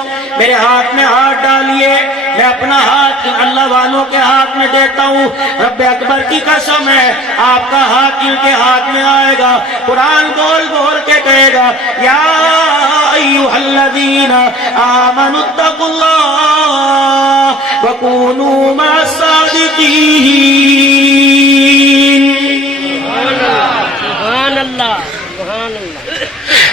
میرے ہاتھ میں ہاتھ ڈالیے، میں اپنا ہاتھ اللہ والوں کے ہاتھ میں دیتا ہوں، رب اکبر کی قسم ہے آپ کا ہاتھ ان کے ہاتھ میں آئے گا، قرآن بول بول کے کہے گا یا ایھا الذین آمنوا اتقوا اللہ وکونوا مع الصادقین۔ سبحان اللہ سبحان اللہ۔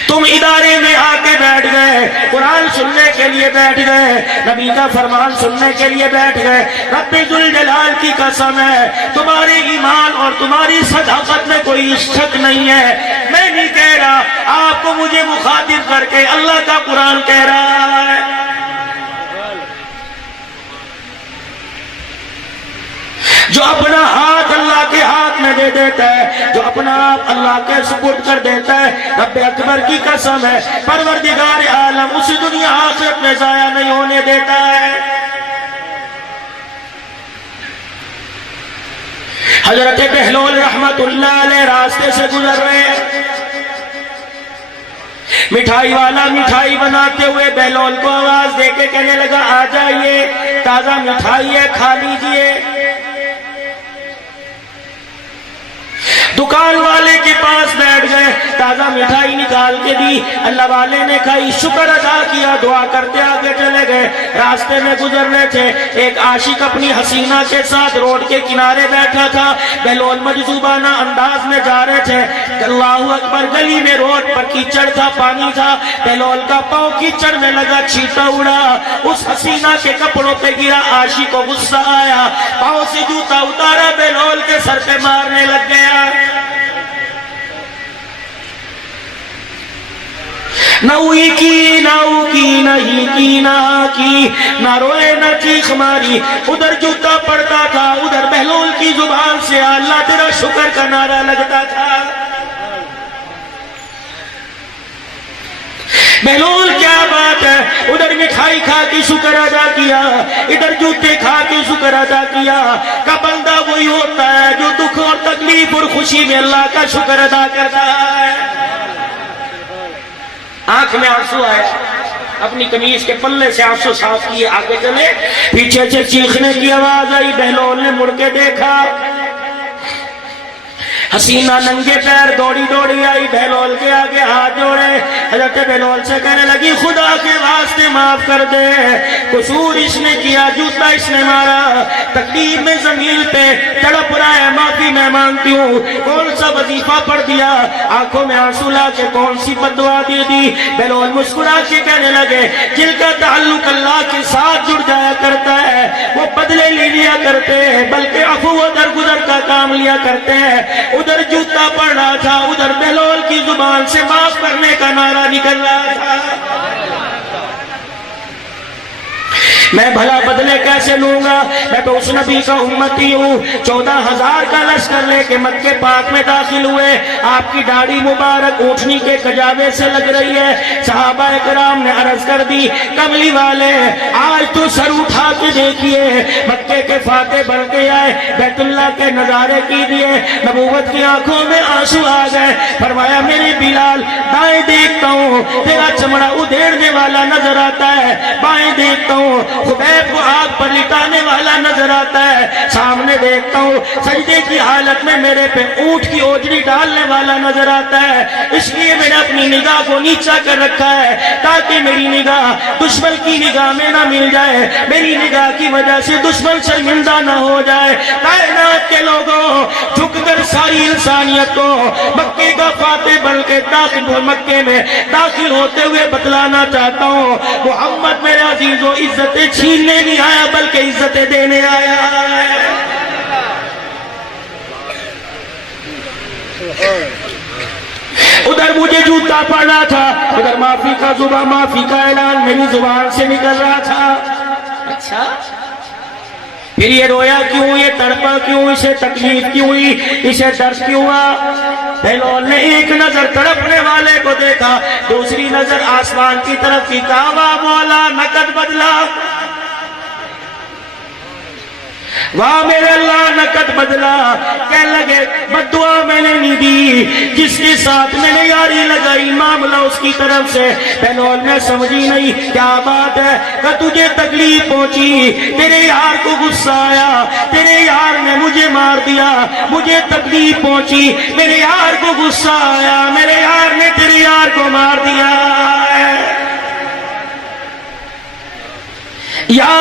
تم ادارے میں آ کے بیٹھ گئے، قرآن سننے کے لیے بیٹھ گئے، نبی کا فرمان سننے کے لیے بیٹھ گئے، رب ذوالجلال کی قسم ہے تمہارے ایمان اور تمہاری صداقت میں کوئی شک نہیں ہے۔ میں نہیں کہہ رہا، آپ کو مجھے مخاطب کر کے اللہ کا قرآن کہہ رہا ہے۔ جو اپنا ہاتھ اللہ کے ہاتھ میں دے دیتا ہے، جو اپنا آپ اللہ کے سپرد کر دیتا ہے، رب اکبر کی قسم ہے پروردگار عالم اسی دنیا آخرت میں ضائع نہیں ہونے دیتا ہے۔ حضرت بہلول رحمت اللہ علیہ راستے سے گزر رہے ہیں، مٹھائی والا مٹھائی بناتے ہوئے بہلول کو آواز دے کے کہنے لگا آ جائیے، تازہ مٹھائی ہے کھا لیجئے۔ دکان والے کے پاس بیٹھ گئے، تازہ مٹھائی نکال کے دی، اللہ والے نے کھائی، شکر ادا کیا، دعا کرتے آگے چلے گئے۔ راستے میں گزر رہے تھے، ایک عاشق اپنی حسینہ کے ساتھ روڈ کے کنارے بیٹھا تھا، بہلول مجذوبانہ انداز میں جا رہے تھے، اللہ اکبر، گلی میں روڈ پر کیچڑ تھا، پانی تھا، بہلول کا پاؤں کیچڑ میں لگا، چھینٹا اڑا، اس حسینہ کے کپڑوں پہ گرا، عاشق کو غصہ آیا، پاؤں سے جوتا اتارا، بہلول کے سر پہ مارنے لگ گیا۔ نہ ہوئی کی نہ او کی نہ ہی کی نہ ہاں کی، نہ روئے نہ چیخ ماری، ادھر جوتا پڑتا تھا، ادھر بہلول کی زبان سے اللہ تیرا شکر کا نعرہ لگتا تھا۔ بہلول کیا بات ہے، ادھر مٹھائی کھا کے شکر ادا کیا، ادھر جوتے کھا کے شکر ادا کیا۔ کا بندہ وہی ہوتا ہے جو دکھ اور تکلیف اور خوشی میں اللہ کا شکر ادا کرتا ہے۔ آنکھ میں آنسو آیا، اپنی قمیض کے پلے سے آنسو صاف کیے، آگے چلے، پیچھے سے چیخنے کی آواز آئی، بہلول نے مڑ کے دیکھا، حسینہ ننگے پیر دوڑی دوڑی آئی، بہلول کے آگے ہاتھ جوڑے، حضرت بہلول سے کہنے لگی خدا کے واسطے معاف کر دے، قصور اس نے کیا، جوتا اس نے مارا، تکلیف میں زمین پہ تڑپ رہا ہے، معافی میں مانگتی ہوں، کون سا وظیفہ پڑھ دیا، آنکھوں میں آنسو لا کے کون سی بددعا دے دی۔ بہلول مسکرا کے کہنے لگے جن کا تعلق اللہ کے ساتھ جڑ جایا کرتا ہے وہ بدلے لے لیا کرتے ہیں، بلکہ عفو و درگزر کا کام لیا کرتے ہیں۔ ادھر جوتا پڑ رہا تھا، ادھر بہلول کی زبان سے معاف کرنے کا نعرہ نکل رہا تھا۔ میں بھلا بدلے کیسے لوں گا، میں تو اس نبی کا امتی ہوں۔ 14,000 کا لشکر لے کے مکے پاک میں داخل ہوئے، آپ کی داڑھی مبارک اونٹنی کے کجاوے سے لگ رہی ہے۔ صحابہ کرام نے عرض کر دی کملی والے آج تو سر اٹھا کے دیکھیے، مکے کے فاتح بن کے آئے، بیت اللہ کے نظارے کیجئے، نبوت کی آنکھوں میں آنسو آ گئے۔ فرمایا میرے بلال دائیں دیکھتا ہوں تیرا چمڑا ادھیڑنے والا نظر آتا ہے، بائیں دیکھتا ہوں خبیب کو آگ پر لٹانے والا نظر آتا ہے، سامنے دیکھتا ہوں سجدے کی حالت میں میرے پہ اونٹ کی اوجری ڈالنے والا نظر آتا ہے، اس لیے میں نے اپنی نگاہ کو نیچا کر رکھا ہے تاکہ میری نگاہ دشمن کی نگاہ میں نہ مل جائے، میری نگاہ کی وجہ سے دشمن شرمندہ نہ ہو جائے۔ کائنات کے لوگوں جھک کر ساری انسانیت کو مکے کا فاتح بن کے مکے میں داخل ہوتے ہوئے بتلانا چاہتا ہوں محمد میرے عزیز و عزت چھیننے نہیں آیا بلکہ عزتیں دینے آیا ہے۔ ادھر مجھے جوتا پڑنا تھا، ادھر معافی کا اعلان میری زبان سے نکل رہا تھا۔ اچھا پھر یہ رویا کیوں، یہ تڑپا کیوں، اسے تکلیف کیوں ہوئی، اسے درد کیوں ہوا؟ بہلول نے ایک نظر تڑپنے والے کو دیکھا، دوسری نظر آسمان کی طرف کی، کہا مولا نقد بدلا۔ واہ میرے اللہ نقد بدلا، کہنے لگے بد دعا میں نے نہیں دی، جس کے ساتھ میں نے یاری لگائی معاملہ اس کی طرف سے۔ بہنوں میں سمجھی نہیں کیا بات ہے کہ تجھے تکلیف پہنچی، تیرے یار کو غصہ آیا، تیرے یار نے مجھے مار دیا، مجھے تکلیف پہنچی، میرے یار کو غصہ آیا، میرے یار نے تیرے یار کو مار دیا۔ یا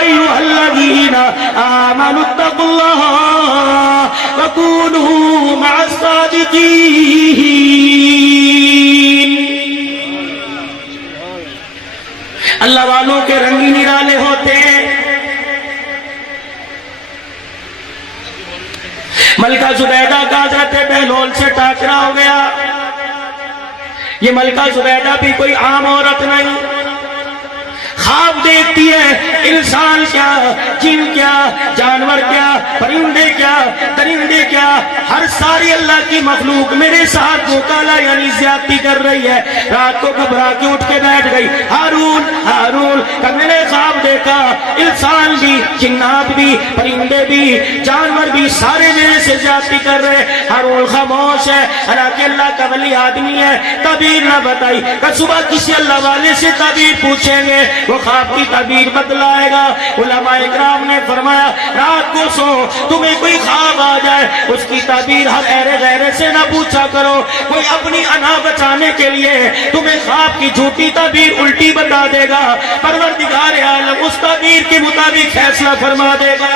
ایھا الذین آمنوا اتقوا اللہ وکونوا مع الصادقین۔ اللہ والوں کے رنگ ہی نرالے ہوتے ہیں۔ ملکہ زبیدہ کا حضرت بہلول سے ٹاکرا ہو گیا۔ یہ ملکہ زبیدہ بھی کوئی عام عورت نہیں، خواب دیکھتی ہے، انسان کیا، جن کیا، جانور کیا، پرندے کیا، درندے کیا، ہر ساری اللہ کی مخلوق میرے ساتھ مکالا یعنی زیادتی کر رہی ہے۔ رات کو گھبرا کے اٹھ کے بیٹھ گئی، ہارون کہ میں نے خواب دیکھا، انسان بھی، جنات بھی، پرندے بھی، جانور بھی، سارے میرے سے زیادتی کر رہے۔ ہارون خاموش ہے، حالانکہ اللہ کا ولی آدمی ہے، تعبیر نہ بتائی کہ صبح کسی اللہ والے سے تعبیر پوچھیں گے، وہ خواب کی تعبیر بتلائے گا۔ علماء اکرام نے فرمایا رات کو سو، تمہیں کوئی خواب آ جائے اس کی تعبیر ہر ایرے غیرے سے نہ پوچھا کرو، کوئی اپنی انا بچانے کے لیے تمہیں خواب کی جھوٹی تعبیر الٹی بتا دے گا، پروردگار عالم اس تعبیر کے مطابق فیصلہ فرما دے گا۔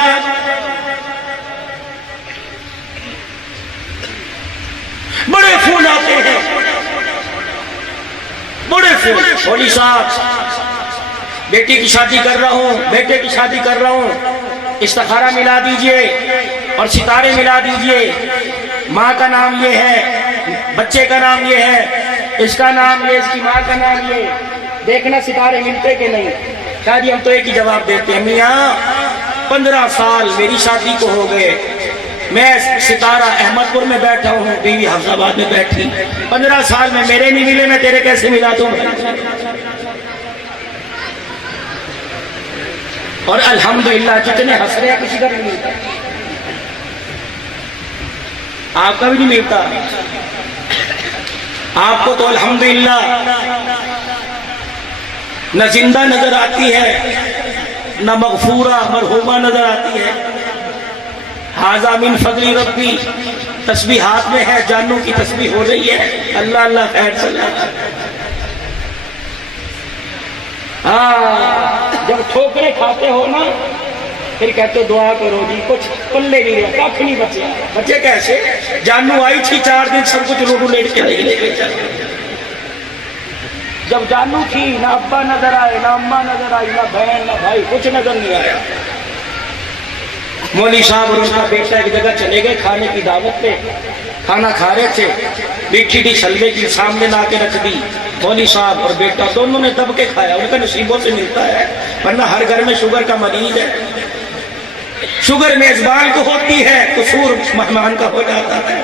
بڑے پھول آتے ہیں، بڑے پھول۔ مولوی صاحب بیٹی کی شادی کر رہا ہوں، بیٹے کی شادی کر رہا ہوں، استخارہ ملا دیجئے اور ستارے ملا دیجئے، ماں کا نام یہ ہے، بچے کا نام یہ ہے، اس کا نام یہ، اس کی ماں کا نام یہ، دیکھنا ستارے ملتے کہ نہیں۔ شادی ہم تو ایک ہی جواب دیتے ہیں، میاں 15 سال میری شادی کو ہو گئے، میں ستارہ احمد پور میں بیٹھا ہوں، بیوی حفظ آباد میں بیٹھی، 15 سال میں میرے نہیں ملے، میں تیرے کیسے ملا دوں؟ اور الحمدللہ جتنے ہنس رہے ہیں کسی کا بھی نہیں ملتا، آپ کا بھی نہیں ملتا۔ آپ کو تو الحمدللہ نہ زندہ نظر آتی ہے، نہ مغفورہ مرحومہ نظر آتی ہے۔ ھذا من فضل ربی، تسبیح ہاتھ میں ہے، جانوں کی تسبیح ہو رہی ہے، اللہ اللہ خیر صلی۔ جب ٹھوکریں کھاتے ہو نا پھر کہتے دعا کرو جی، کچھ پلے نہیں رہا، کچھ نہیں بچے۔ بچے کیسے؟ جانو آئی تھی 4 دن سب کچھ روڈو لیٹ کے نہیں لے گئے۔ جب جانو تھی نہ ابا نظر آئے، نہ اماں نظر آئی، نہ بہن، نہ بھائی، کچھ نظر نہیں آیا۔ مولوی صاحب اور ان کا بیٹا ایک جگہ چلے گئے کھانے کی دعوت پہ، کھانا کھا رہے تھے، میٹھی ڈش حلوے کی سامنے لا کے رکھ دی۔ مولوی صاحب اور بیٹا دونوں نے دب کے کھایا، ان کا نصیبوں سے ملتا ہے، ورنہ ہر گھر میں شوگر کا مریض ہے۔ شوگر میزبان کو ہوتی ہے، قصور مہمان کا ہو جاتا ہے۔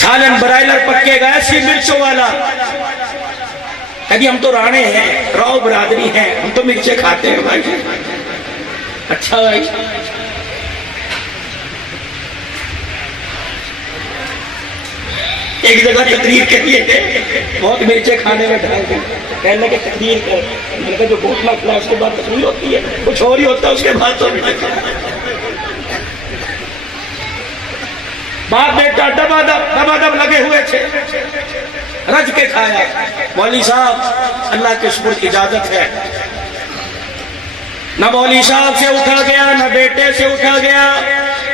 سالن برائلر پکے گا ایسی مرچوں والا، کہ ہم تو رانے ہیں، راؤ برادری ہیں، ہم تو مرچیں کھاتے ہیں بھائی۔ اچھا بھائی، ایک جگہ تقریر کے لیے تھے، بہت مرچیں کھانے میں ڈال دی، کہنے لگے تقریر کر، میں نے کہا جو بھوک لگتا ہے اس کے بعد تقریر ہوتی ہے، کچھ اور ہی ہوتا ہے اس کے بعد تو باپ بیٹا دبا لگے ہوئے تھے، رج کے کھایا۔ مولوی صاحب اللہ کے شکر اجازت ہے، نہ مولوی صاحب سے اٹھا گیا نہ بیٹے سے اٹھا گیا۔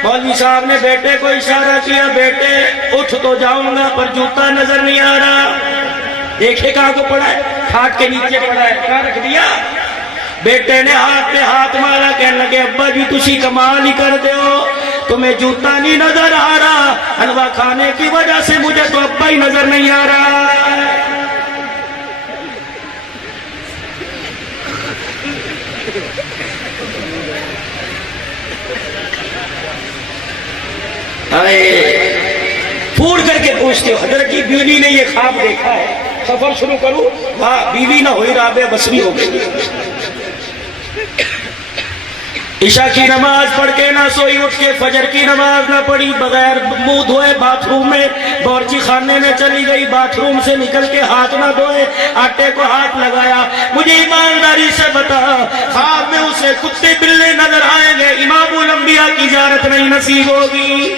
مولوی صاحب نے بیٹے کو اشارہ کیا، بیٹے اٹھ تو جاؤں گا پر جوتا نظر نہیں آ رہا۔ دیکھے کہاں کو پڑا ہے؟ کھاٹ کے نیچے پڑا ہے، کہاں رکھ دیا؟ بیٹے نے ہاتھ پہ ہاتھ مارا، کہنے لگے ابا جی تسی کمال ہی کر دے ہو، تمہیں جوتا نہیں نظر آ رہا، حلوہ کھانے کی وجہ سے مجھے تو ابا ہی نظر نہیں آ رہا۔ پھوڑ کر کے پوچھتے ہو، حضرت کی بیوی نے یہ خواب دیکھا ہے، سفر شروع کروں، وہاں بیوی نہ ہوئی رابع بصری ہو گئی۔ عشاء کی نماز پڑھ کے نہ سوئی، اٹھ کے فجر کی نماز نہ پڑھی، بغیر منہ دھوئے باتھ روم میں باورچی خانے میں چلی گئی، باتھ روم سے نکل کے ہاتھ نہ دھوئے، آٹے کو ہاتھ لگایا۔ مجھے ایمانداری سے بتا، خواب میں اسے کتے بلے نظر آئیں گے، امام الانبیاء کی زیارت نہیں نصیب ہوگی۔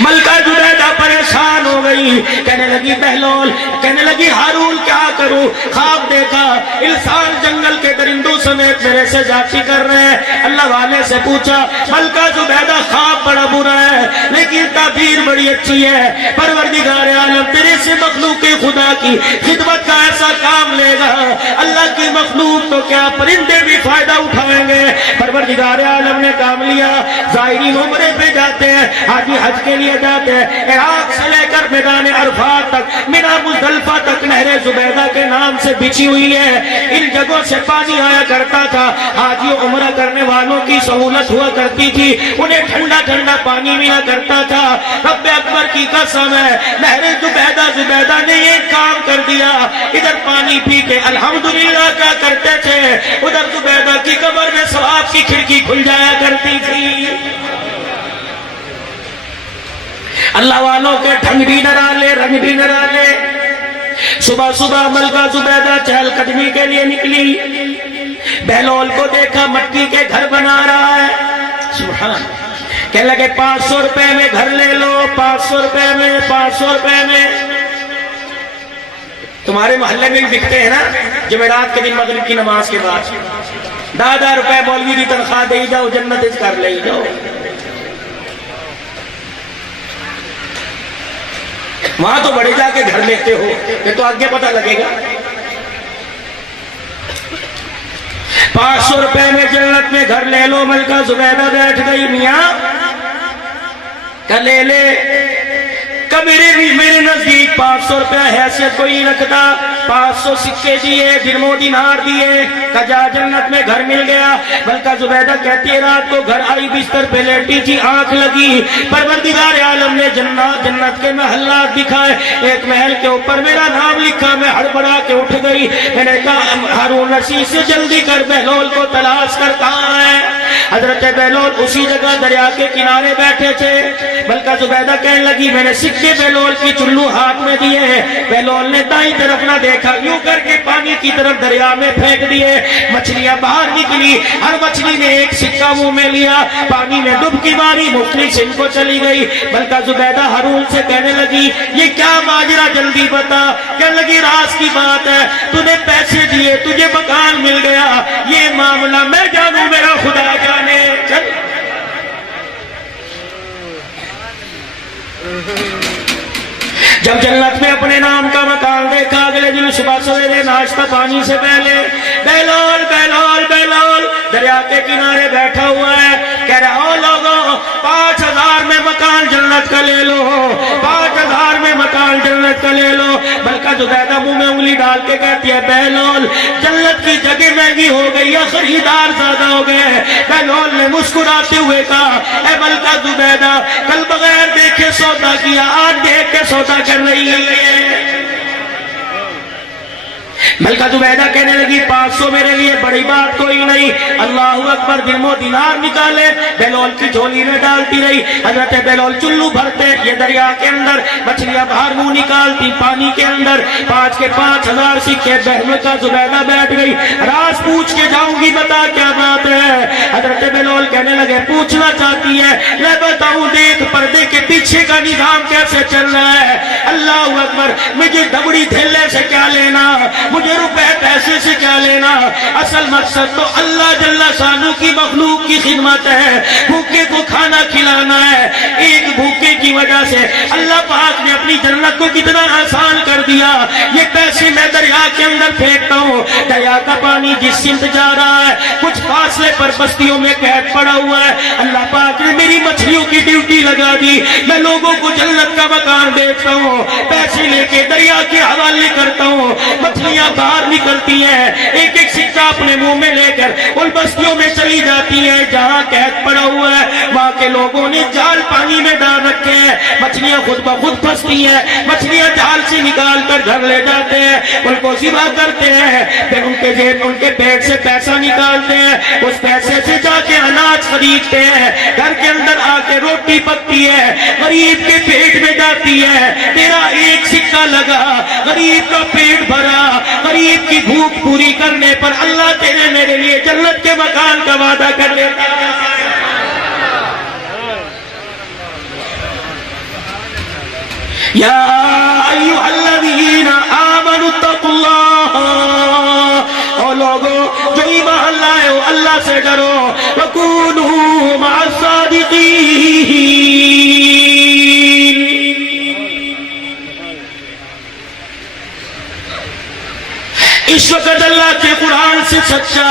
ملکہ زبیدہ پریشان ہو گئی، کہنے لگی بہلول، کہنے لگی ہارون کیا کروں، خواب دیکھا انسان جنگل کے درندوں سمیت میرے سے جاتی کر رہے ہیں۔ اللہ والے سے پوچھا، ملکہ زبیدہ خواب بڑا برا ہے لیکن تعبیر بڑی اچھی ہے، پروردگار عالم تیرے سے مخلوق خدا کی خدمت کا ایسا کام لے گا، اللہ کی مخلوق تو کیا پرندے بھی فائدہ اٹھائیں گے۔ پروردگار عالم نے کام لیا، زائرین عمرے پہ جاتے ہیں، حاجی حج کے لیے جاتے ہیں، عراق سے لے کر میدان عرفات تک، مینا مزدلفہ تک نہر زبیدہ کے نام سے بچھی ہوئی ہے، ان جگہوں سے پانی آیا کرتا تھا، حاجی عمرہ کرنے والوں کی سہولت ہوا کرتی تھی، انہیں ٹھنڈا ٹھنڈا پانی ملا کرتا تھا۔ رب اکبر کی قسم ہے، نہر زبیدہ نے یہ کام کر دیا، ادھر پانی پی کے الحمدللہ کیا کرتے تھے، ادھر زبیدہ کی قبر میں ثواب کی کھڑکی کھل جایا کرتی تھی۔ اللہ والوں کے ڈھنگ بھی نرالے، رنگ بھی نرالے۔ صبح صبح ملکہ زبیدہ چہل قدمی کے لیے نکلی، بہلول کو دیکھا مٹی کے گھر بنا رہا ہے، سبحان، کہنے لگے 500 روپے میں گھر لے لو، 500 روپے میں، 500 روپے میں۔ تمہارے محلے میں بھی بکتے ہیں نا جمعرات کے دن مغرب کی نماز کے بعد، 10,000 روپے مولوی کی تنخواہ دے جاؤ، جنت اس کر لے جاؤ۔ وہاں تو بڑے جا کے گھر لیتے ہو، یہ تو آگے پتہ لگے گا۔ 500 روپے میں جنت میں گھر لے لو۔ ملکہ زبیدہ بیٹھ گئی، میاں کہ لے لے، کہ میرے نزدیک 500 روپے حیثیت کوئی نہیں رکھتا، 500 سکے دیے، درم و دینار دیے، کہ جا جنت میں گھر مل گیا۔ ملکہ زبیدہ کہتی ہے رات کو گھر آئی، بستر پہ لیٹی تھی، آنکھ لگی، پروردگار عالم نے جنت کے محلات دکھائے، ایک محل کے اوپر میرا نام لکھا، میں ہڑبڑا کے اٹھ گئی، میں نے کہا ہارون رشید سے جلدی کر، بہلول کو تلاش کر، کہاں ہے؟ حضرت بہلول اسی جگہ دریا کے کنارے بیٹھے تھے۔ ملکہ زبیدہ کہنے لگی میں نے سکے بہلول کی چلو ہاتھ میں دیے ہیں، بہلول نے دائیں طرف نہ دیکھا، یوں کر کے پانی کی طرف دریا میں پھینک دیے، مچھلیاں باہر نکلی، ہر مچھلی نے ایک سکہ منہ میں لیا، پانی میں ڈبکی ماری، مختلف ان کو چلی گئی۔ ملکہ زبیدہ ہارون سے کہنے لگی یہ کیا ماجرا، جلدی بتا۔ کہنے لگی راز کی بات ہے، تو نے پیسے دیے، تجھے مکان مل گیا، یہ معاملہ میں جانوں میرا خدا جانے۔ چل جب جنت میں اپنے نام کا مکان دیکھا، اگلے دن صبح سویرے ناشتہ پانی سے پہلے بہلول بہلول بہلول دریا کے کنارے بیٹھا ہوا ہے، کہہ رہا او لوگوں 5,000 میں مکان جنت کا لے لو، 5,000 میں مکان جنت کا لے لو۔ ملکہ زبیدہ منہ میں انگلی ڈال کے کہتی ہے بہلول جنت کی جگہ مہنگی ہو گئی ہے، خریدار زیادہ ہو گئے۔ بہلول نے مسکراتے ہوئے کہا اے ملکہ زبیدہ کل بغیر دیکھے سودا کیا، آج دیکھ کے سودا کر رہی ہے۔ ملکہ زبیدہ کہنے لگی 500 میرے لیے بڑی بات کوئی نہیں، اللہ اکبر، درم و دینار نکالے، بہلول کی جھولی میں ڈالتی رہی۔ حضرت بہلول چلو بھرتے، یہ دریا کے اندر مچھلیاں باہر منہ نکالتی، پانی کے اندر 5 کے 5,000 سکے۔ ملکہ زبیدہ بیٹھ گئی، راز پوچھ کے جاؤں گی، بتا کیا بات ہے۔ حضرت بہلول کہنے لگے پوچھنا چاہتی ہے، میں بتاؤں، دیکھ پردے کے پیچھے کا نظام کیسے چل رہا ہے۔ اللہ اکبر، مجھے دبڑی دھیلے سے کیا لینا، مجھے روپے پیسے سے کیا لینا، اصل مقصد تو اللہ جل شانہ کی مخلوق کی خدمت ہے، بھوکے کو کھانا کھلانا ہے۔ ایک بھوکے کی وجہ سے اللہ پاک نے اپنی جنت کو کتنا آسان کر دیا۔ یہ پیسے میں دریا کے اندر پھینکتا ہوں، دریا کا پانی جس سمت جا رہا ہے کچھ فاصلے پر بستیوں میں قید پڑا ہوا ہے، اللہ پاک نے میری مچھلیوں کی ڈیوٹی لگا دی، میں لوگوں کو جنت کا مکان دیتا ہوں، پیسے لے کے دریا کے حوالے کرتا ہوں، مچھلیاں باہر نکلتی ہیں، ایک ایک سکہ اپنے منہ میں لے کر ان بستیوں میں چلی جاتی ہیں جہاں قید پڑا ہوا ہے، وہاں کے لوگوں نے جال پانی میں ڈال رکھے ہیں، مچھلیاں خود بخود پھنستی ہیں، مچھلیاں جال سے نکال کر گھر لے جاتے ہیں، ان کو ذبح کرتے ہیں، پھر ان کے جیب ان کے پیٹ سے پیسہ نکالتے ہیں، اس پیسے سے جا کے اناج خریدتے ہیں، گھر کے اندر آ کے روٹی پکتی ہے، غریب کے پیٹ میں جاتی ہے، تیرا ایک سکہ لگا، غریب کا پیٹ بھرا، غریب کی بھوک پوری کرنے پر اللہ تیرے میرے لیے جنت کے مکان کا وعدہ کر لیتا ہے۔ یا ایھا الذین آمنوا اتقوا اللہ، اور لوگوں جو ایمان لائے ہو اللہ سے ڈرو، وکونوا مع الصادقین۔ اس وقت اللہ کے قرآن سے سچا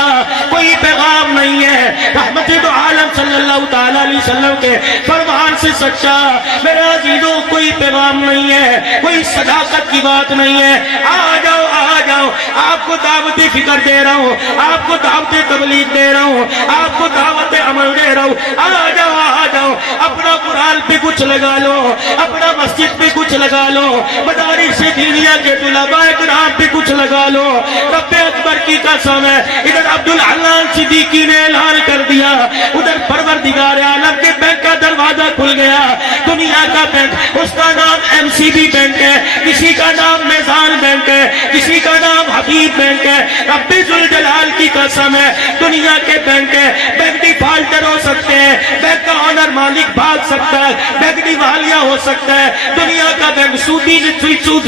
کوئی پیغام نہیں ہے، رحمت دو عالم صلی اللہ تعالی علیہ وسلم کے فرمان سے سچا میرے عزیزوں کوئی پیغام نہیں ہے، کوئی صداقت کی بات نہیں ہے۔ آ جاؤ آ جاؤ، آپ کو دعوت فکر دے رہا ہوں، آپ کو دعوت تبلیغ دے رہا ہوں، آپ کو دعوت عمل دے رہا ہوں، آ جاؤ آ جاؤ، اپنا قرآن پہ کچھ لگا لو، اپنا مسجد پہ کچھ لگا لو، مدارس دینیہ کے طلباء کرام پہ کچھ لگا لو۔ رب اکبر کی قسم ہے، ادھر عبدالحنان صدیقی نے اعلان کر دیا، ادھر پروردگار عالم کے بینک کا دروازہ کھل گیا، دنیا کا بینک، اس کا نام MCB بینک ہے، کسی کا نام میزان بینک ہے، کسی کا نام حبیب بینک ہے۔ رب ذوالجلال کی قسم ہے، دنیا کے بینک ہے، بینک ڈیفالٹر ہو سکتے ہیں، بینک کا آنر مالک بھاگ سکتا ہے، بینک دیوالیہ ہو سکتا ہے، دنیا کا بینک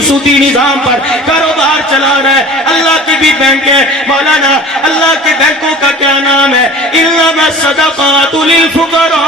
سودی نظام پر کاروبار چلا رہا ہے، اللہ کی بھی بینک ہے۔ مولانا اللہ کے بینکوں کا کیا نام ہے؟ انما الصدقات للفقراء،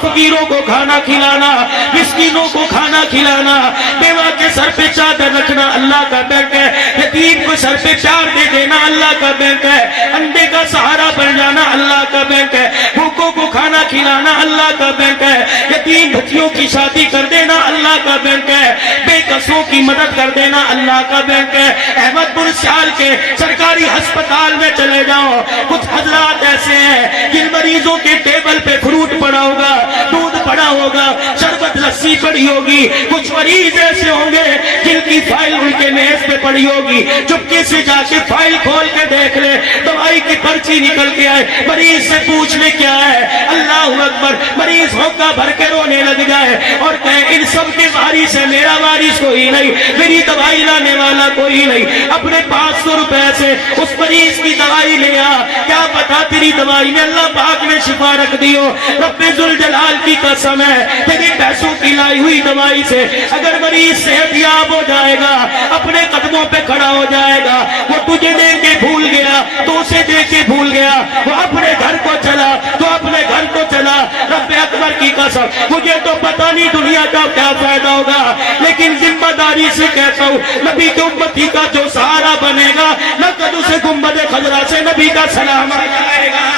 فقیروں کو کھانا کھلانا، مسکینوں کو کھانا کھلانا، بیوہ کے سر پہ چادر رکھنا اللہ کا بینک ہے، یتیم کو سر پہ پیار دے دینا اللہ کا بینک ہے، انڈے کا سہارا بن جانا اللہ کا بینک ہے، بھوکوں کو کھانا کھلانا اللہ کا بینک ہے، یتیم بچیوں کی شادی کر دینا اللہ کا بینک ہے، بے قصوں کی مدد کر دینا اللہ کا بینک ہے۔ احمد پور سیال کے سرکاری ہسپتال میں چلے جاؤ، کچھ حضرات ایسے ہیں جن مریضوں کے ٹیبل پہ فروٹ پڑا ہوگا، دودھ پڑا ہوگا، شربت لسی پڑی ہوگی، کچھ مریض ایسے ہوں گے جن کی فائل ان کے میز پہ پڑی ہوگی، چپکے سے جا کے فائل کھول کے دیکھ لے، دوائی کی پرچی نکل کے آئے، مریض سے پوچھ لے کیا ہے، اللہ اکبر، مریض ہوکا بھر کے رونے لگ جائے اور کہے ان سب کے وارث ہے، میرا وارث کوئی نہیں، میری دوائی لانے والا کوئی نہیں، اپنے 500 روپے سے اس مریض کی دوائی لیا، کیا پتا تیری دوائی میں اللہ پاک نے شفا رکھ دی ہو۔ رب ذوالجلال کی قسم ہے، تیری پیسوں کی لائی ہوئی دوائی سے اگر مریض صحت یاب ہو جائے گا، اپنے قدموں پہ کھڑا ہو جائے گا، وہ تجھے دے کے بھول گیا تو اسے دے کے بھول گیا، وہ اپنے گھر کو چلا تو اپنے گھر کو چلا۔ رب اکبر کی قسم، مجھے تو پتہ نہیں دنیا کا کیا فائدہ ہوگا، لیکن ذمہ داری سے کہتا ہوں نبی کی امتی کا جو سہارا بنے گا، نہ کدو سے گنبد خضرا سے نبی کا سلام آ جائے گا۔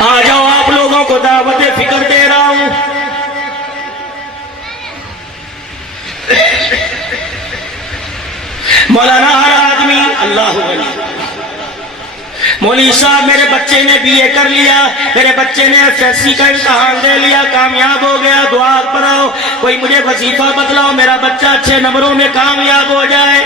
آ جاؤ، آپ لوگوں کو دعوت فکر دے رہا ہوں۔ مولانا ہر آدمی اللہ ولی، مولوی صاحب میرے بچے نے BA کر لیا، میرے بچے نے SSC کا امتحان دے لیا، کامیاب ہو گیا، دعا پڑھاؤ، کوئی مجھے وظیفہ بتلاؤ میرا بچہ اچھے نمبروں میں کامیاب ہو جائے۔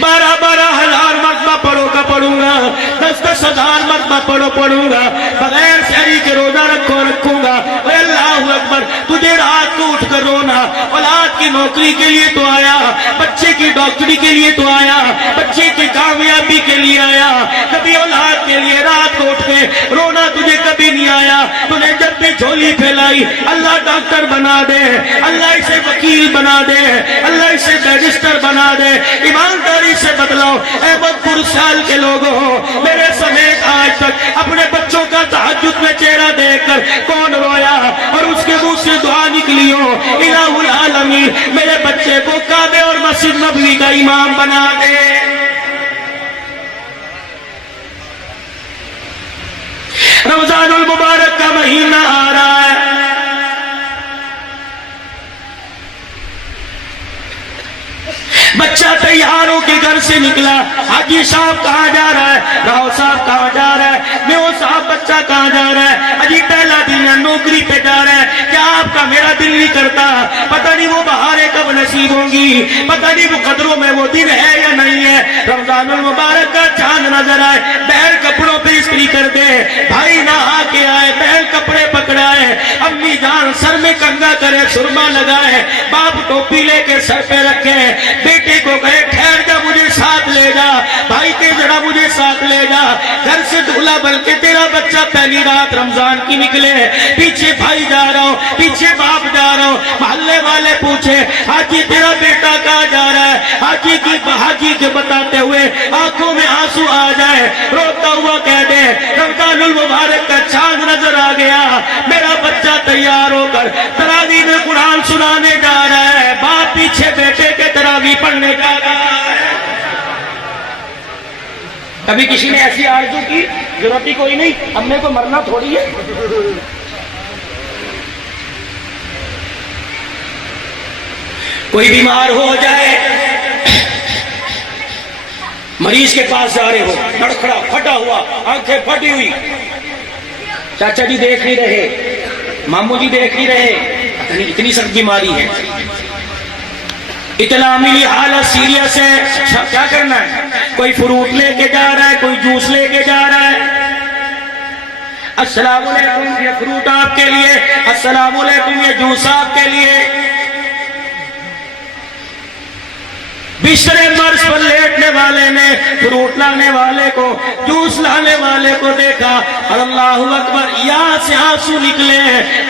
12 ہزار مرتبہ پڑھو کا پڑھوں گا، 10 ہزار مرتبہ پڑھوں گا، بغیر سحری کے روزہ رکھوں گا۔ اے اللہ اکبر، تجھے رات کو اٹھ کر رونا، اولاد کی نوکری کے لیے تو آیا، بچے کی ڈاکٹری کے لیے تو آیا، بچے کی کامیابی کے لیے آیا، کبھی اولاد کے لیے رات کو اٹھ کے رونا تجھے کبھی نہیں آیا۔ تو نے جب بھی جھولی پھیلائی، اللہ ڈاکٹر بنا دے، اللہ اسے وکیل بنا دے، اللہ اسے بیرسٹر بنا دے، ایمانداری سے بدلاؤ۔ احمد پور سیال کے لوگوں، میرے سمیت آج تک اپنے بچوں کا تہجد میں چہرہ دیکھ کر کون رویا اور اس کے منہ سے دعا نکلی ہو، الہ العالمین میرے بچے کو کعبے اور مسجد نبوی کا امام بنا دے۔ رمضان المبارک کا مہینہ آ رہا ہے، بچہ تیار ہو کے گھر سے نکلا، حاجی صاحب کہاں جا رہا ہے، راؤ صاحب کہاں جا رہا ہے، میو صاحب بچہ کہاں جا رہا ہے، اجی پہلا دن ہے، نوکری پہ جا رہا ہے، کیا آپ کا میرا دل نہیں کرتا، پتہ نہیں وہ بہاریں کب نصیب ہوں گی، پتہ نہیں وہ قدروں میں وہ دن ہے یا نہیں ہے۔ رمضان المبارک کا چاند نظر آئے، بہن کپڑوں پہ استری کر دے، بھائی نہا کے آئے، بہن کپڑے پکڑائے، امی جان سر میں کنگا کرے، سرما لگائے، باپ ٹوپی لے کے سر پہ رکھے، بیٹے کو کہے ٹھہر جا مجھے ساتھ لے جا، بھائی کے ذرا مجھے ساتھ لے جا، گھر سے دھولا بلکہ تیرا بچہ پہلی رات رمضان کی نکلے، پیچھے بھائی جا رہا ہوں، پیچھے باپ جا رہا ہوں، محلے والے پوچھے حاجی تیرا بیٹا کہاں جا رہا ہے، حاجی کے بتاتے ہوئے آنکھوں میں آنسو آ جائے، روتا ہوا کہہ دے رمضان المبارک کا چاند نظر آ گیا، میرا بچہ تیار ہو کر تراویح میں قرآن سنانے جا رہا ہے، باپ پیچھے بیٹے کے تراویح پڑھنے جا رہا ہے۔ کبھی کسی نے ایسی آرزو کی؟ ضرورت ہی کوئی نہیں، ہم نے تو مرنا تھوڑی ہے۔ کوئی بیمار ہو جائے، مریض کے پاس جا رہے ہو، لڑکھڑا پھٹا ہوا، آنکھیں پھٹی ہوئی، چاچا جی دیکھ نہیں رہے، ماموں جی دیکھ نہیں رہے، اتنی سخت بیماری ہے، اطلاع ملی حالت سیریس ہے، کیا کرنا ہے؟ کوئی فروٹ لے کے جا رہا ہے، کوئی جوس لے کے جا رہا ہے، السلام علیکم یہ فروٹ آپ کے لیے، السلام علیکم یہ جوس آپ کے لیے۔ بستر مرض پر لیٹنے والے نے فروٹ لانے والے کو، جوس لانے والے کو دیکھا اور اللہ اکبر، یہاں سے آنسو نکلے،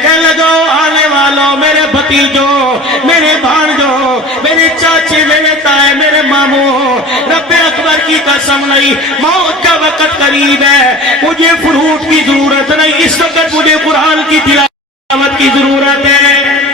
کہنے لگا آنے والوں، میرے بھتیجوں، میرے بھانجوں، میرے چاچے، میرے تائے، میرے ماموں، رب اکبر کی قسم نہیں، موت کا وقت قریب ہے، مجھے فروٹ کی ضرورت نہیں، اس وقت مجھے قرآن کی تلاوت کی ضرورت ہے۔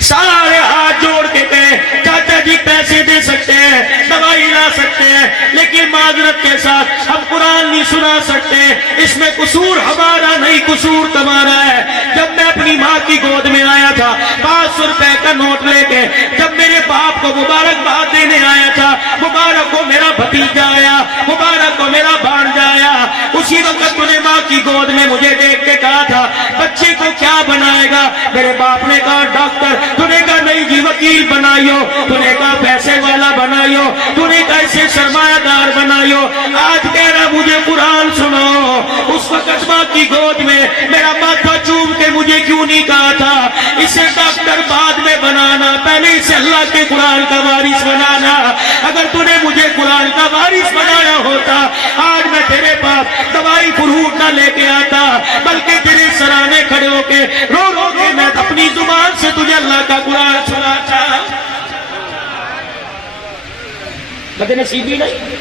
سارے ہاتھ جوڑ کے کہے چاچا جی پیسے دے سکتے ہیں، دوائی لا سکتے ہیں، لیکن معذرت کے ساتھ ہم قرآن نہیں سنا سکتے، اس میں قصور ہمارا نہیں، قصور تمہارا ہے۔ جب میں اپنی ماں کی گود میں آیا تھا 500 روپے کا نوٹ لے کے، جب میرے باپ کو مبارکباد دینے آیا تھا، مبارک ہو میرا بھتیجا آیا، مبارک ہو میرا بھانجا آیا، اسی وقت تو نے ماں کی گود میں مجھے دیکھ کے کہا تھا بچے کو کیا بنائے گا؟ میرے باپ نے کہا ڈاکٹر، تو نے کہا نہیں جی وکیل بنائیو، تو نے کہا پیسے والا بنائیو، تو نے کہا اسے سرمایہ دار بنائیو، آج کہہ رہا مجھے قرآن سنو۔ اس وقت ماں کی گود میں میرا ماتھا چوم کے مجھے کیوں نہیں کہا تھا اسے ڈاکٹر بعد میں بنانا، پہلے اسے اللہ کے قرآن کا وارث بنانا۔ اگر تو نے مجھے قرآن کا وارث بنایا ہوتا، آج میں تیرے پاس دوائی فروٹ نہ لے کے آتا، بلکہ تیرے سرانے کھڑے ہو کے رو رو کے میں اپنی زبان سے تجھے اللہ کا قرآن سناتا۔ بد نصیبی نہیں،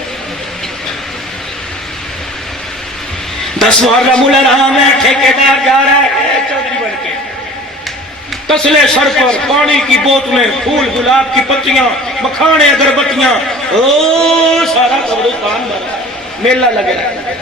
10 محرم الحرام میں ٹھیکیدار جا رہا ہے چودھری بن کے، تسلے سر پر پانی کی بوتلیں، پھول گلاب کی پتیاں، مکھانے اگربتیاں، او سارا قبرستان بھرا، میلہ لگے رہا،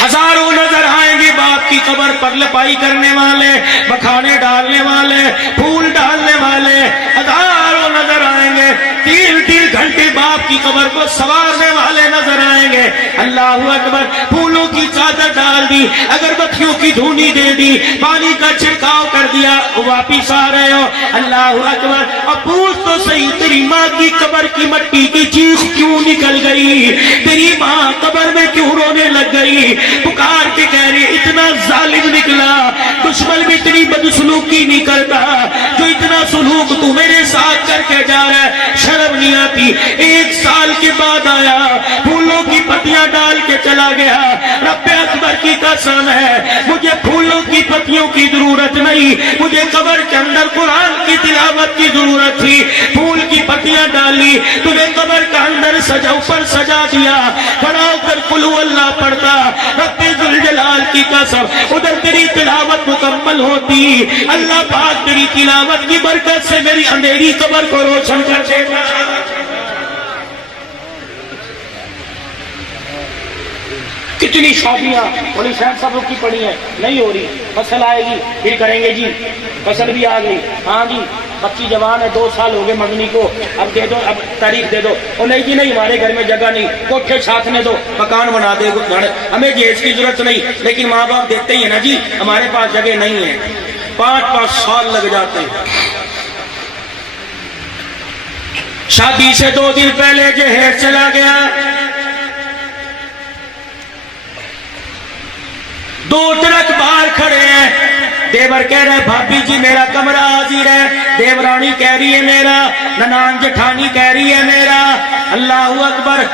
ہزاروں نظر آئیں گے باپ کی قبر پر لپائی کرنے والے، مکھانے ڈالنے والے، پھول ڈالنے والے، ہزاروں نظر آئیں گے، 3 گھنٹے باپ کی قبر کو سوارنے والے نظر آئیں گے۔ اللہ اکبر، پھولوں کی چادر ڈال دی، اگربتیوں کی دھونی دے دی، پانی کا چھڑکاؤ کر دیا، واپس آ رہے ہو، اللہ اکبر، اب پوچھ تو صحیح تیری ماں کی قبر کی مٹی کی چیخ کیوں نکل گئی؟ تیری ماں قبر میں کیوں رونے لگ گئی؟ پکار کے کہہ رہی اتنا ظالم نکلا، دشمن بھی اتنی بدسلوکی نہیں کرتا جو اتنا سلوک تو میرے ساتھ کر کے جا رہا ہے، شرم نہیں آتی؟ 1 سال کے بعد آیا، پھولوں کی پتیاں ڈال کے چلا گیا، رب اکبر کی قسم ہے مجھے پھولوں کی پتیوں کی ضرورت نہیں، مجھے قبر کے اندر قرآن کی تلاوت کی ضرورت تھی۔ پھول کی پتیاں ڈالی، تمہیں قبر کا اندر سجا، اوپر سجا دیا، کھڑا ہو کر قل هو اللہ پڑھتا، رب ذوالجلال کی قسم ادھر تیری تلاوت مکمل ہوتی، اللہ پاک تیری تلاوت کی برکت سے میری اندھیری قبر کو روشن کر دیتا۔ کتنی شادیاں بڑی صاحب سب کی پڑی ہیں، نہیں ہو رہی، فصل آئے گی پھر کریں گے جی، فصل بھی آ گئی، ہاں جی بچی جوان ہے 2 سال ہو گئے منگنی کو، اب دے دو، اب تاریخ دے دو، اور نہیں جی نہیں ہمارے گھر میں جگہ نہیں، کوٹھے چھاتنے دو، مکان بنا دے گھر، ہمیں جہیز کی ضرورت نہیں، لیکن ماں باپ دیتے ہی ہیں نا جی، ہمارے پاس جگہ نہیں ہے، 5 سال لگ جاتے ہیں۔ شادی سے 2 دن پہلے جہیز چلا گیا، 2 ٹرک باہر کھڑے ہیں، دیور کہہ رہے بھابی جی میرا کمرہ حاضر ہے، دیورانی کہہ رہی ہے میرا، ننان جٹھانی کہہ رہی ہے میرا، اللہ اکبر،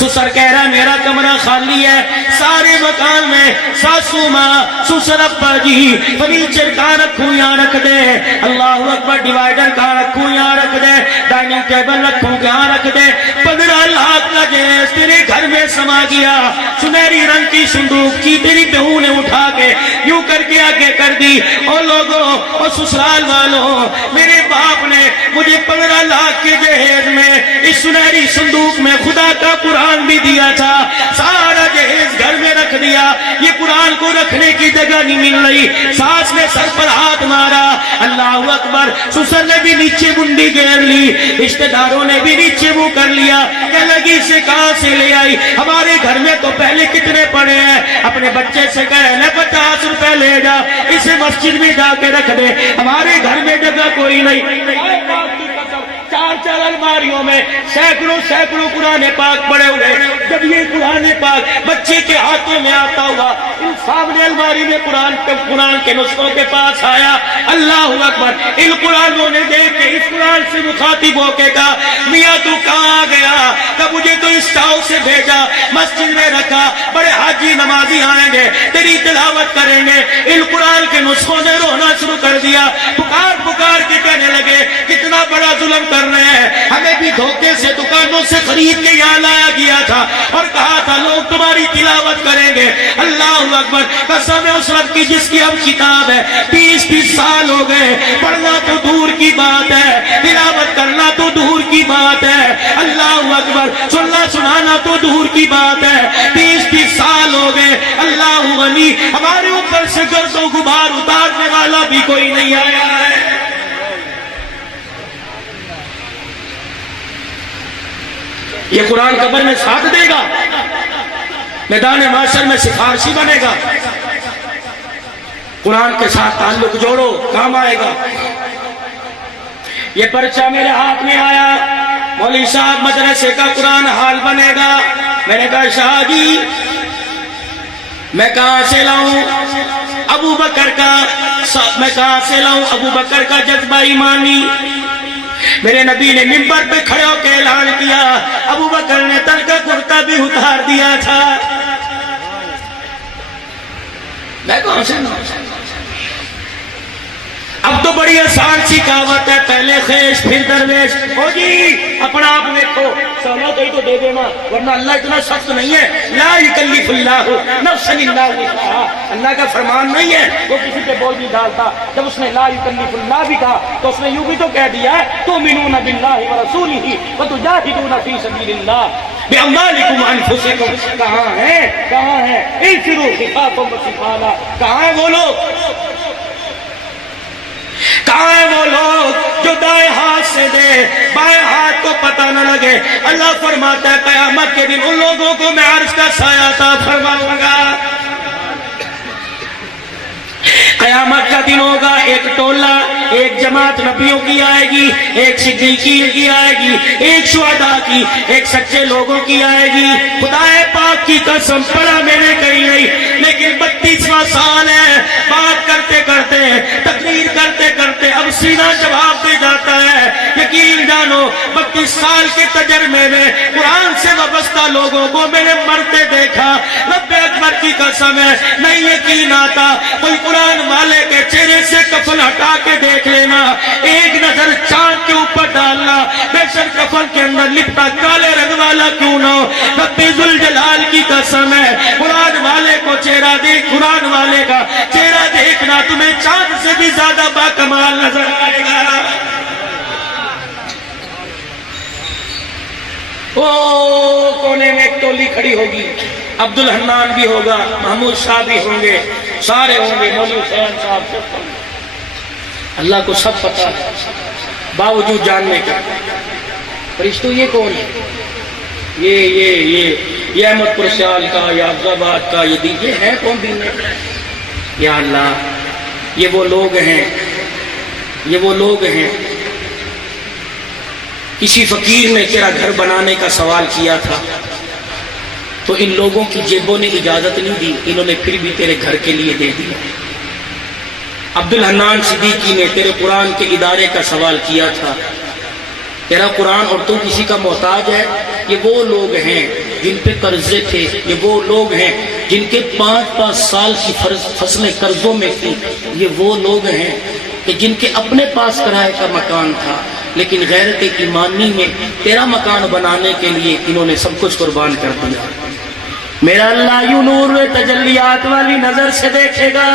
سسر کہہ رہا ہے میرا کمرہ خالی ہے، سارے مکان میں ساسو ماں سسر ابا جی فرنیچر کہاں رکھوں یہاں رکھ دے، اللہ اکبر، ڈیوائیڈر کہاں رکھوں یہاں رکھ دے، ڈائننگ ٹیبل رکھوں کہاں رکھ دے، 15 لاکھ کا جہیز تیرے گھر میں سما گیا، سنہری رنگ کی صندوق کی تیری بہو نے اٹھا کے یوں کر کے آگے کر دی، اور لوگوں اور سسرال والوں، میرے باپ نے مجھے 15 لاکھ کے جہیز میں اس سنہری صندوق میں خدا کا قرآن بھی دیا تھا، سارا جہیز گھر میں رکھ دیا، یہ قرآن کو رکھنے کی جگہ نہیں مل رہی، ساس نے سر پر ہاتھ مارا، اللہ اکبر، سسر نے بھی نیچے منڈی گیر لی، رشتہ داروں نے بھی نیچے منہ کر لیا، کہ لگی سے کہاں سے لے آئی، ہمارے گھر میں تو پہلے کتنے پڑے ہیں، اپنے بچے سے کہے لے 50 روپے لے جا، اسے مسجد میں جا کے رکھ دے، ہمارے گھر میں جگہ کوئی نہیں، 4 الماریوں میں سینکڑوں قرآن پاک پڑے ہوئے، جب یہ قرآن پاک بچے کے ہاتھوں میں آتا ہوا، ان سامنے الماری میں قرآن کے نسخوں کے پاس آیا، اللہ اکبر، ان قرآنوں نے دیکھ کے اس قرآن سے مخاطب ہو کے کہا میاں تو کہاں گیا، کہ مجھے تو اس ٹاؤ سے بھیجا، مسجد میں رکھا، بڑے حاجی نمازی آئیں گے تیری تلاوت کریں گے، ان قرآن کے نسخوں نے رونا شروع کر دیا، پکار کے کہنے لگے کتنا بڑا ظلم کر رہے ہیں، ہمیں بھی دھوکے سے دکانوں سے خرید کے یہاں لایا گیا تھا، اور کہا تھا لوگ تمہاری تلاوت کریں گے، اللہ اکبر، قسم ہے اس رب کی جس کی ہم کتاب ہے، 30 سال ہو گئے، پڑھنا تو دور کی بات ہے، تلاوت کرنا تو دور کی بات ہے، اللہ اکبر، سننا سنانا تو دور کی بات ہے، 30 سال ہو گئے، اللہ غنی، ہمارے اوپر سے گرد و غبار اتارنے والا بھی کوئی نہیں آیا ہے۔ یہ قرآن قبر میں ساتھ دے گا، میدان محشر میں سفارشی بنے گا، قرآن کے ساتھ تعلق جوڑو کام آئے گا۔ یہ پرچہ میرے ہاتھ میں آیا، مولوی صاحب مدرسے کا قرآن حال بنے گا، میں نے کہا شاہ جی میں کہاں سے لاؤں ابو بکر کا، میں کہاں سے لاؤں ابو بکر کا جذبہ ایمانی، میرے نبی نے منبر پہ کھڑے ہو کے اعلان کیا، ابو بکر نے تن کا کرتا بھی اتار دیا تھا، میں کہاں سے لاؤں؟ اب تو بڑی آسان سی کہاوت ہے، پہلے خیش پھر درویش، ہو جی اپنا آپ دیکھو، سہولت ہی تو دے دینا، ورنہ اللہ اتنا سخت نہیں ہے، لا یکلف اللہ نفسا الا وسعہا، اللہ کا فرمان نہیں ہے وہ کسی پہ بوجھ نہیں ڈالتا، جب اس نے لا یکلف اللہ بھی کہا تو اس نے یوں بھی تو کہہ دیا ہے تؤمنون باللہ ورسولہ وتجاہدون فی سبیل اللہ باموالکم وانفسکم، کہاں ہے انفروا خفافا وثقالا، کہاں ہیں وہ لوگ، کہاں ہیں وہ لوگ جو دائیں ہاتھ سے دے بائیں ہاتھ کو پتہ نہ لگے، اللہ فرماتا ہے قیامت کے دن ان لوگوں کو میں عرش کا سایہ عطا فرماؤں گا، قیامت کا دن ہوگا، ایک ٹولہ ایک جماعت نبیوں کی آئے گی، ایک صدیقین کی آئے گی، ایک شہداء کی، ایک سچے لوگوں کی آئے گی، خدا پاک کی قسم پڑا میں نے کہی نہیں، لیکن 32واں سال ہے، بات کرتے کرتے تقریر کرتے کرتے اب سینہ جواب دے جاتا ہے، یقین جانو 32 سال کے تجربے میں قرآن سے وابستہ لوگوں کو میں نے مرتے دیکھا، رب اکبر کی قسم ہے نہیں یقین آتا، کوئی قرآن والے کے چہرے سے کفن ہٹا کے دیکھ لینا، ایک نظر چاند کے اوپر ڈالنا، بے شک کفن کے اندر لپٹا کالے رنگ والا کیوں نہ ہو، رب ذوالجلال کی قسم ہے قرآن والے کو چہرہ دیکھ، قرآن والے کا چہرہ دیکھنا تمہیں چاند سے بھی زیادہ باکمال نظر آئے گا۔ کونے میں ایک ٹولی کھڑی ہوگی، عبد الحنان بھی ہوگا، محمود صاحب بھی ہوں گے، سارے ہوں گے، مولوی حسین صاحب سب ہوں گے۔ اللہ کو سب پتا ہے، باوجود جاننے کے فرشتوں یہ کون ہے؟ یہ احمد پور سیال کا، یا عبد آباد کا، یہ ہے کون دین میں؟ یا اللہ، یہ وہ لوگ ہیں، یہ وہ لوگ ہیں۔ کسی فقیر نے تیرا گھر بنانے کا سوال کیا تھا تو ان لوگوں کی جیبوں نے اجازت نہیں دی، انہوں نے پھر بھی تیرے گھر کے لیے دے دیا۔ عبد الحنان صدیقی نے تیرے قرآن کے ادارے کا سوال کیا تھا، تیرا قرآن اور تو کسی کا محتاج ہے؟ یہ وہ لوگ ہیں جن پہ قرضے تھے، یہ وہ لوگ ہیں جن کے 5-5 سال کی فصلیں قرضوں میں تھی، یہ وہ لوگ ہیں کہ جن کے اپنے پاس کرائے کا مکان تھا، لیکن غیرت ایمانی میں تیرا مکان بنانے کے لیے انہوں نے سب کچھ قربان کر دیا۔ میرا اللہ یوں نور و تجلیات والی نظر سے دیکھے گا،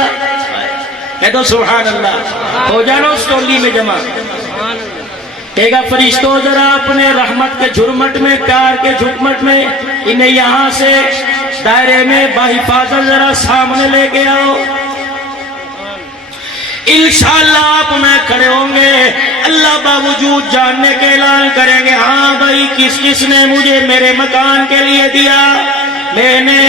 کہہ دو سبحان اللہ، ہو جانا اس ٹولی میں جمع، کہے گا فرشتوں ذرا اپنے رحمت کے جھرمٹ میں، پیار کے جھکمٹ میں انہیں یہاں سے دائرے میں باحفاظت ذرا سامنے لے کے آؤ۔ انشاءاللہ آپ میں کھڑے ہوں گے، اللہ باوجود جاننے کے اعلان کریں گے، ہاں بھائی کس کس نے مجھے میرے مکان کے لیے دیا؟ میں نے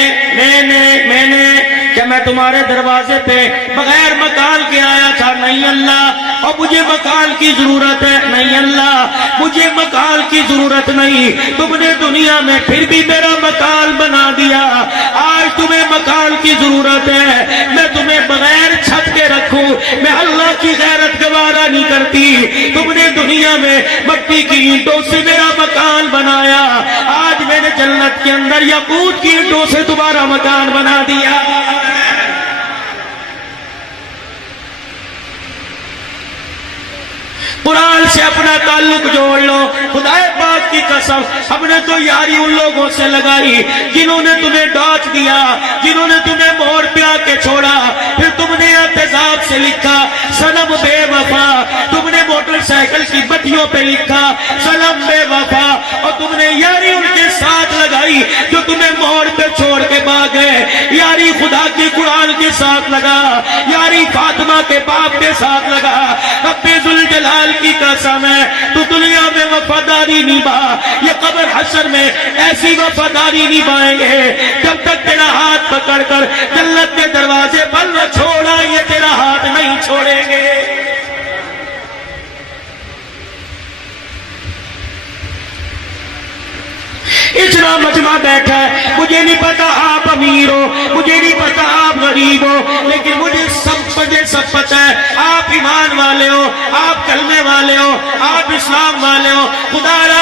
کیا میں تمہارے دروازے پہ بغیر مکان کے آیا تھا؟ نہیں اللہ، اور مجھے مکان کی ضرورت ہے، نہیں اللہ مجھے مکان کی ضرورت نہیں، تم نے دنیا میں پھر بھی میرا مکان بنا دیا، آج تمہیں مکان کی ضرورت ہے، میں تمہیں بغیر چھت کے رکھوں، میں اللہ کی غیرت گوارا نہیں کرتی، تم نے دنیا میں مٹی کی اینٹوں سے میرا مکان بنایا، آج میں نے جنت کے اندر یاقوت کی اینٹوں سے تمہارا مکان بنا دیا۔ قرآن سے اپنا تعلق جوڑ لو، خدا پاک کی قسم ہم نے تو یاری ان لوگوں سے لگائی جنہوں نے تمہیں ڈانٹ دیا، جنہوں نے تمہیں موڑ پہ آ کے چھوڑا، پھر تم نے احتساب سے لکھا صنم بے وفا، تم نے موٹر سائیکل کی بٹیوں پہ لکھا صنم بے وفا، اور تم نے یاری ان کے ساتھ لگائی جو تمہیں موڑ پہ چھوڑ کے بھاگ گئے، یاری خدا کے قرآن کے ساتھ لگا، یاری فاطمہ کے باپ کے ساتھ لگا، رب ذوالجلال کی قسم ہے تو دنیا میں وفاداری نبھا، یہ قبر حشر میں ایسی وفاداری نبھائیں گے جب تک تیرا ہاتھ پکڑ کر جنت کے دروازے پر نہ چھوڑا، یہ تیرا ہاتھ نہیں چھوڑیں گے۔ اتنا مجمع بیٹھا ہے، مجھے نہیں پتا آپ امیر ہو، مجھے نہیں پتا آپ غریب ہو، لیکن مجھے سب پتا ہے آپ ایمان والے ہو، آپ کلمے والے ہو، آپ اسلام والے ہو۔ خدا را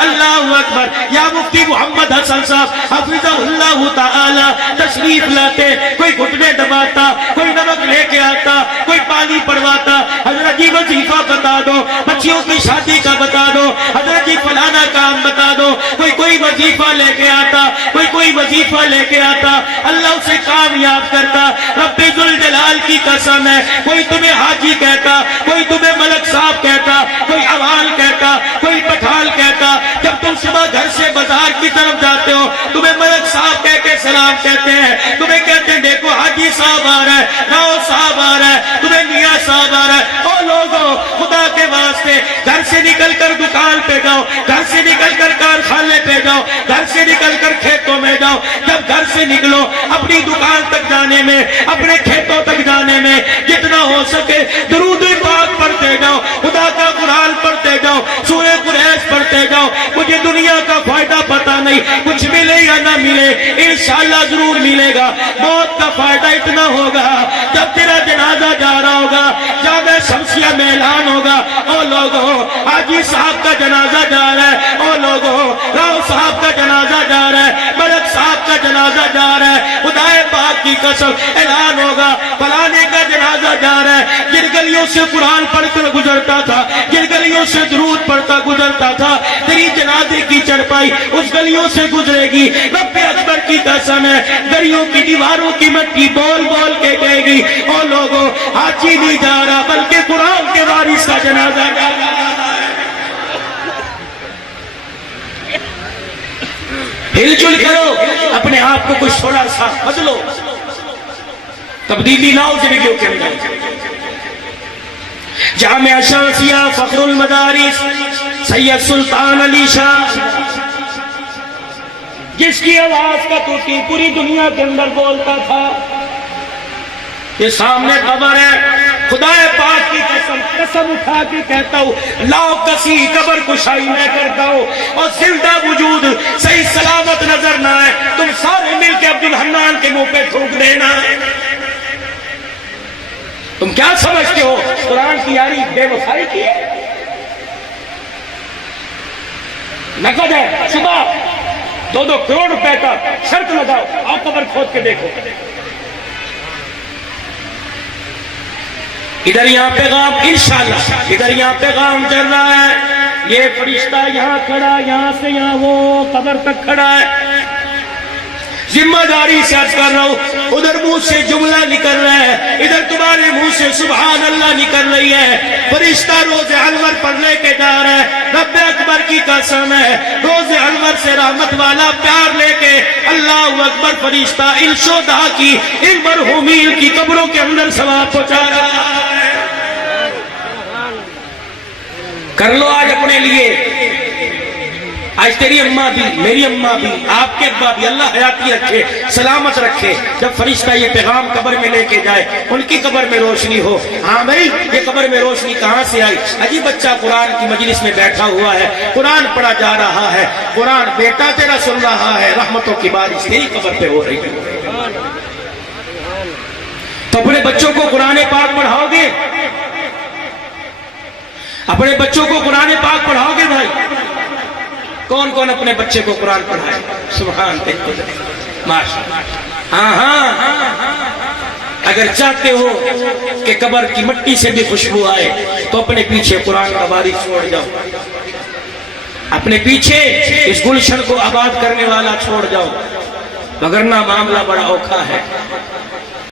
اللہ اکبر، یا مفتی محمد حسن صاحب حفظہ اللہ تعالی تشریف لاتے، کوئی گھٹنے دباتا، کوئی نمک لے کے آتا، کوئی پانی پڑواتا، حضرت جی وظیفہ بتا دو، بچیوں کی شادی کا بتا دو، حضرت جی فلانا کام بتا دو، کوئی وظیفہ لے کے آتا، کوئی وظیفہ لے کے آتا، اللہ اسے کامیاب کرتا۔ رب ذوالجلال کی قسم ہے، کوئی تمہیں حاجی کہتا، کوئی تمہیں ملک صاحب کہتا، کوئی عوال کہتا، کوئی پٹھان کہتا، جب تم صبح گھر سے بازار کی طرف جاتے ہو تمہیں ملک صاحب کہہ کے سلام کہتے ہیں، تمہیں کہتے ہیں دیکھو حاجی صاحب آ رہا ہے، راؤ صاحب آ رہا ہے، تمہیں میاں صاحب آ رہا ہے۔ او لوگوں، خدا کے واسطے گھر سے نکل کر دکان پہ جاؤ، گھر سے نکل کر کارخانے پہ جاؤ، گھر سے نکل کر کھیتوں میں جاؤ، جب گھر سے نکلو اپنی دکان تک جانے میں، اپنے کھیتوں تک جانے میں جتنا ہو سکے درود پاک پڑھتے جاؤ، خدا کا قرآن پڑھتے جاؤ، سورہ قریش پڑھتے جاؤ۔ مجھے دنیا کا فائدہ پتا نہیں، کچھ ملے یا نہ ملے، انشاءاللہ ضرور ملے گا۔ موت کا فائدہ اتنا ہوگا جب تیرا جنازہ جا رہا ہوگا، جامع شمسیہ میں اعلان ہوگا، او لوگوں حاجی صاحب کا جنازہ جا رہا ہے، او لوگوں راؤ صاحب کا جنازہ جا رہا ہے، ملک صاحب کا جنازہ جا رہا ہے۔ خدا پاک کی قسم اعلان ہوگا فلانے کا جنازہ جا رہا ہے، جن گلیوں سے قرآن پڑھ کر گزرتا تھا، جن گلیوں سے درود پڑھتا گزرتا تھا، تیری جنازے کی چرپائی اس گلیوں سے گزرے گی۔ رب اکبر کی قسم ہے، گلیوں کی دیواروں کی مٹی بول بول کے کہے گی، او لوگوں حاجی نہیں جا رہا بلکہ قرآن کے وارث کا جنازہ جا رہا ہے۔ ہل جل کرو، اپنے آپ کو کچھ تھوڑا سا بدلو، تبدیلی لاؤ زندگیوں کے اندر۔ جامعہ شافعیہ فخر المدارس سید سلطان علی شاہ، جس کی آواز کا توتی پوری دنیا کے اندر بولتا تھا، یہ سامنے قبر ہے، خدا پاک کی قسم اٹھا کے کہتا ہوں، لاؤ کسی قبر کشائی میں کرتا ہوں، اور زندہ وجود صحیح سلامت نظر نہ آئے، تم سارے مل کے عبدالحنان کے منہ پہ تھوک دینا۔ تم کیا سمجھتے ہو قرآن کی یاری بے وفائی کی ہے؟ نقد ہے، صبح 2 کروڑ روپے کا شرط لگاؤ، آؤ قبر کھود کے دیکھو۔ ادھر یہاں پیغام انشاءاللہ، ادھر یہاں پیغام چل رہا ہے، یہ فرشتہ یہاں کھڑا، یہاں سے یہاں وہ قبر تک کھڑا ہے، ذمہ داری سے عرض کر رہا ہوں، ادھر منہ سے جملہ نکل رہا ہے، ادھر تمہارے منہ سے سبحان اللہ نکل رہی ہے، فرشتہ روز انور پڑھنے کے جا رہا ہے، رب اکبر کی قسم ہے، روز انور سے رحمت والا پیار لے کے اللہ اکبر فرشتہ ان شہداء کی، ان مرحومین کی قبروں کے اندر ثواب پہنچا رہا ہے۔ کر لو آج اپنے لیے، آج تیری اماں بھی، میری اماں بھی، آپ کے ابا بھی، اللہ حیاتی رکھے، سلامت رکھے، جب فرشتہ یہ پیغام قبر میں لے کے جائے، ان کی قبر میں روشنی ہو۔ ہاں بھائی، یہ قبر میں روشنی کہاں سے آئی؟ عجیب بچہ قرآن کی مجلس میں بیٹھا ہوا ہے، قرآن پڑھا جا رہا ہے، قرآن بیٹا تیرا سن رہا ہے، رحمتوں کی بارش تیری قبر پہ ہو رہی ہے۔ تو اپنے بچوں کو قرآن پاک پڑھاؤ گے؟ اپنے بچوں کو قرآن پاک پڑھاؤ گے بھائی؟ کون کون اپنے بچے کو قرآن پڑھائے؟ سبحان اللہ، ماشاءاللہ۔ ہاں، اگر چاہتے ہو کہ قبر کی مٹی سے بھی خوشبو آئے تو اپنے پیچھے قرآن کا بارش چھوڑ جاؤ، اپنے پیچھے اس گلشن کو آباد کرنے والا چھوڑ جاؤ، وگرنہ معاملہ بڑا اوکھا ہے۔